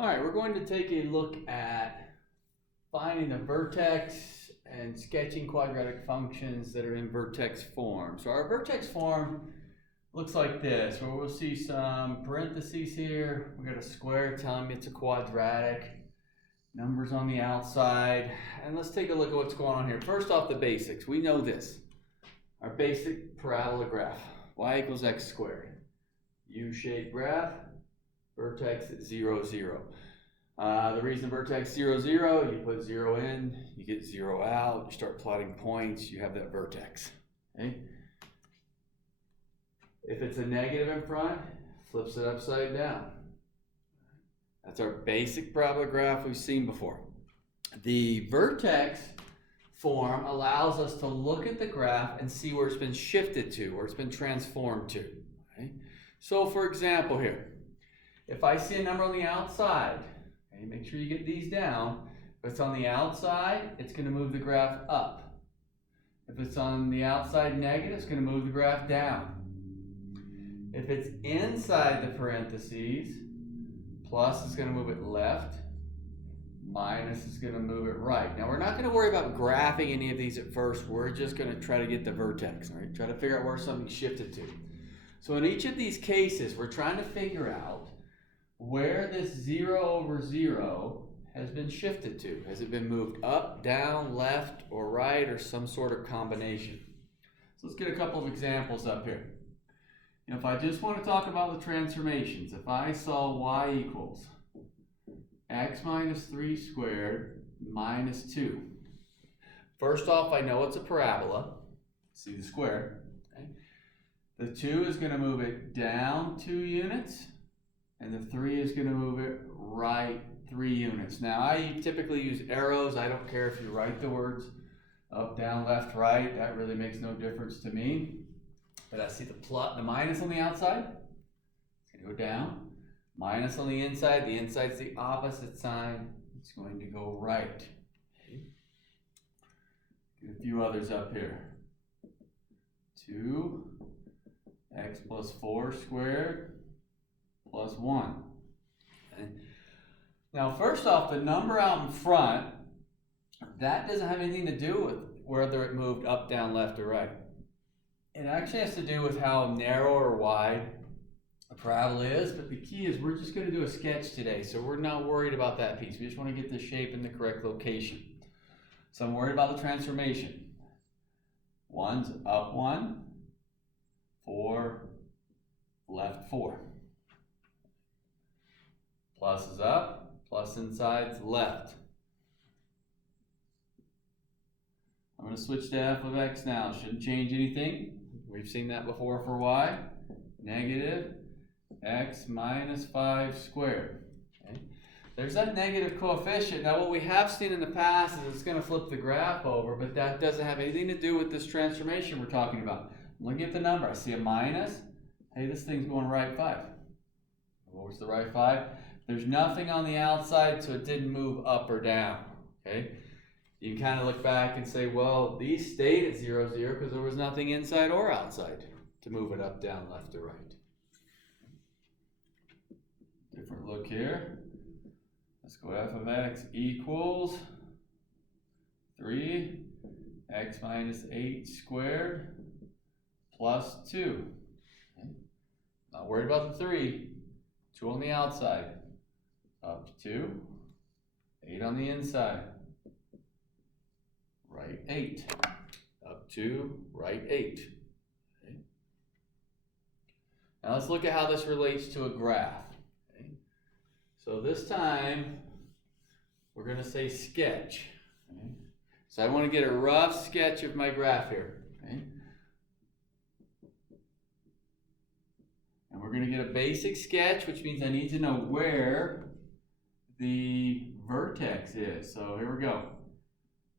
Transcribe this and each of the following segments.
All right, we're going to take a look at finding the vertex and sketching quadratic functions that are in vertex form. So our vertex form looks like this, where we'll see some parentheses here. We got a square telling me it's a quadratic, numbers on the outside, and let's take a look at what's going on here. First off, the basics. We know this. Our basic parabola graph, y equals x squared. U-shaped graph, vertex at 0, 0. The reason vertex 0, 0, you put 0 in, you get 0 out, you start plotting points, you have that vertex. Okay? If it's a negative in front, flips it upside down. That's our basic parabola graph we've seen before. The vertex form allows us to look at the graph and see where it's been shifted to, where it's been transformed to. Okay? So for example here, if I see a number on the outside, okay, make sure you get these down. If it's on the outside, it's going to move the graph up. If it's on the outside negative, it's going to move the graph down. If it's inside the parentheses, plus is going to move it left, minus is going to move it right. Now we're not going to worry about graphing any of these at first. We're just going to try to get the vertex, right? Try to figure out where something's shifted to. So in each of these cases, we're trying to figure out where this 0 over 0 has been shifted to. Has it been moved up, down, left, or right, or some sort of combination? So let's get a couple of examples up here. If I just want to talk about the transformations, if I saw y equals x minus 3 squared minus 2. First off, I know it's a parabola. See the square. Okay? The 2 is going to move it down 2 units, and the 3 is going to move it right 3 units. Now, I typically use arrows. I don't care if you write the words up, down, left, right. That really makes no difference to me. But I see the minus on the outside. It's going to go down. Minus on the inside's the opposite sign. It's going to go right. Okay. Get a few others up here. 2x plus 4 squared plus 1. Okay. Now, first off, the number out in front, that doesn't have anything to do with whether it moved up, down, left, or right. It actually has to do with how narrow or wide a parabola is, but the key is we're just going to do a sketch today, so we're not worried about that piece. We just want to get the shape in the correct location. So I'm worried about the transformation. 1's up 1, 4, left 4. Plus is up, plus inside's left. I'm going to switch to f of x now. Shouldn't change anything. We've seen that before for y. Negative x minus 5 squared. Okay. There's that negative coefficient. Now what we have seen in the past is it's going to flip the graph over, but that doesn't have anything to do with this transformation we're talking about. I'm looking at the number. I see a minus. Hey, this thing's going right 5. What was the right 5? There's nothing on the outside, so it didn't move up or down. Okay. You can kind of look back and say, well, these stayed at 0, 0 because there was nothing inside or outside to move it up, down, left, or right. Different look here. Let's go f of x equals 3x minus 8 squared plus 2. Okay. Not worried about the 3. 2 on the outside. Up 2. 8 on the inside. Right 8. Up 2, right 8. Okay. Now let's look at how this relates to a graph. Okay. So this time, we're going to say sketch. Okay. So I want to get a rough sketch of my graph here. Okay. And we're going to get a basic sketch, which means I need to know where the vertex is. So here we go.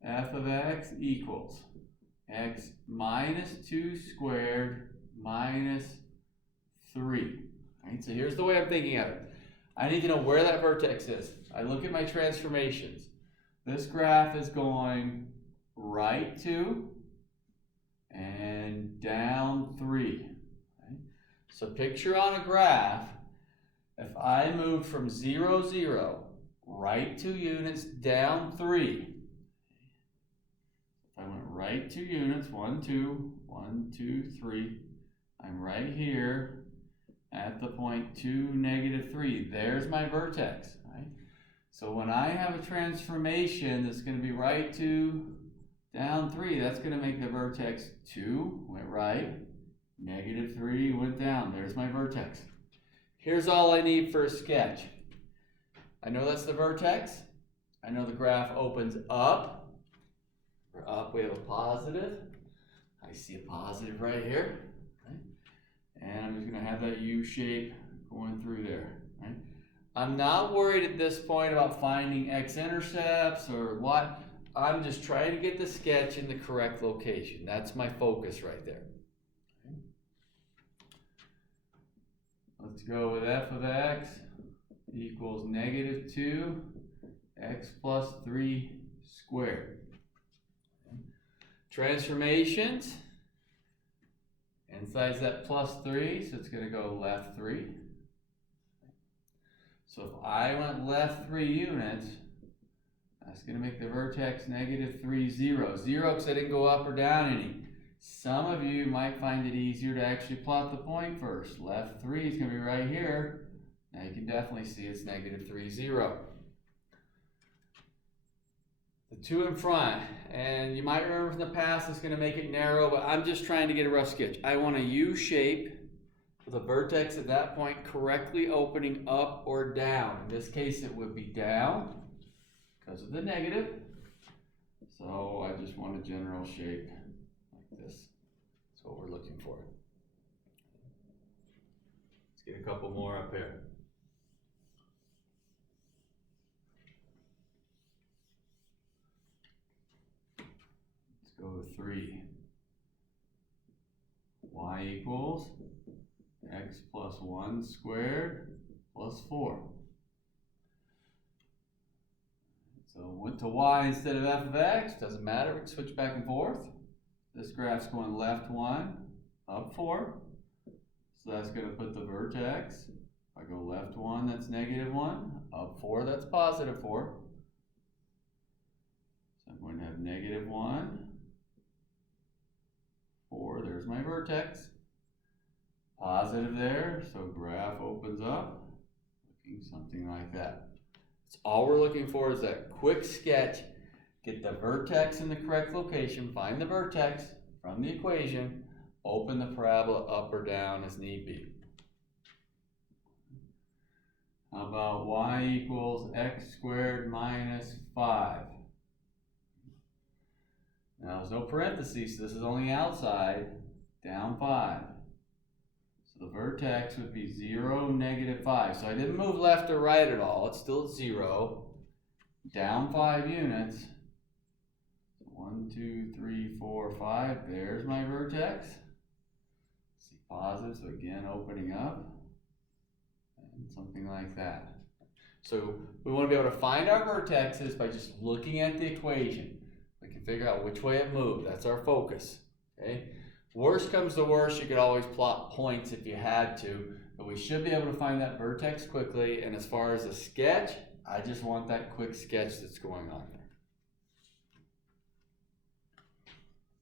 F of x equals x minus 2 squared minus 3. Right, so here's the way I'm thinking of it. I need to know where that vertex is. I look at my transformations. This graph is going right 2 and down 3. Okay? So picture on a graph If I moved from 0, 0, right 2 units, down 3. If I went right 2 units, 1, 2, 1, 2, 3, I'm right here at the point 2, negative 3. There's my vertex, right? So when I have a transformation that's going to be right 2, down 3, that's going to make the vertex 2, went right, negative 3, went down. There's my vertex. Here's all I need for a sketch. I know that's the vertex. I know the graph opens up. For up, we have a positive. I see a positive right here. Right? And I'm just going to have that U shape going through there. Right? I'm not worried at this point about finding x-intercepts or what. I'm just trying to get the sketch in the correct location. That's my focus right there. Okay. Let's go with f of x equals negative 2 x plus 3 squared. Okay. Transformations. Inside's that plus 3, so it's going to go left 3. So if I went left 3 units, that's going to make the vertex negative 3, 0. 0 because I didn't go up or down any. Some of you might find it easier to actually plot the point first. Left 3 is going to be right here. Now you can definitely see it's negative 3, 0. The 2 in front, and you might remember from the past it's going to make it narrow, but I'm just trying to get a rough sketch. I want a U shape with a vertex at that point correctly opening up or down. In this case it would be down because of the negative. So I just want a general shape like this. That's what we're looking for. Let's get a couple more up here. Let's go with 3. Y equals x plus 1 squared plus 4. So went to y instead of f of x. Doesn't matter. We can switch back and forth. This graph's going left 1, up 4. So that's going to put the vertex. If I go left 1, that's negative 1. Up 4, that's positive 4. So I'm going to have negative 1, 4. There's my vertex. Positive there, so graph opens up, looking something like that. That's all we're looking for is that quick sketch. Get the vertex in the correct location, find the vertex from the equation, open the parabola up or down as need be. How about y equals x squared minus 5? Now there's no parentheses, so this is only outside, down 5. The vertex would be 0, negative 5. So I didn't move left or right at all. It's still at 0. Down 5 units. 1, 2, 3, 4, 5. There's my vertex. See positive, so again opening up. And something like that. So we want to be able to find our vertexes by just looking at the equation. We can figure out which way it moved. That's our focus. Okay? Worst comes to worst, you could always plot points if you had to, but we should be able to find that vertex quickly. And as far as a sketch, I just want that quick sketch that's going on.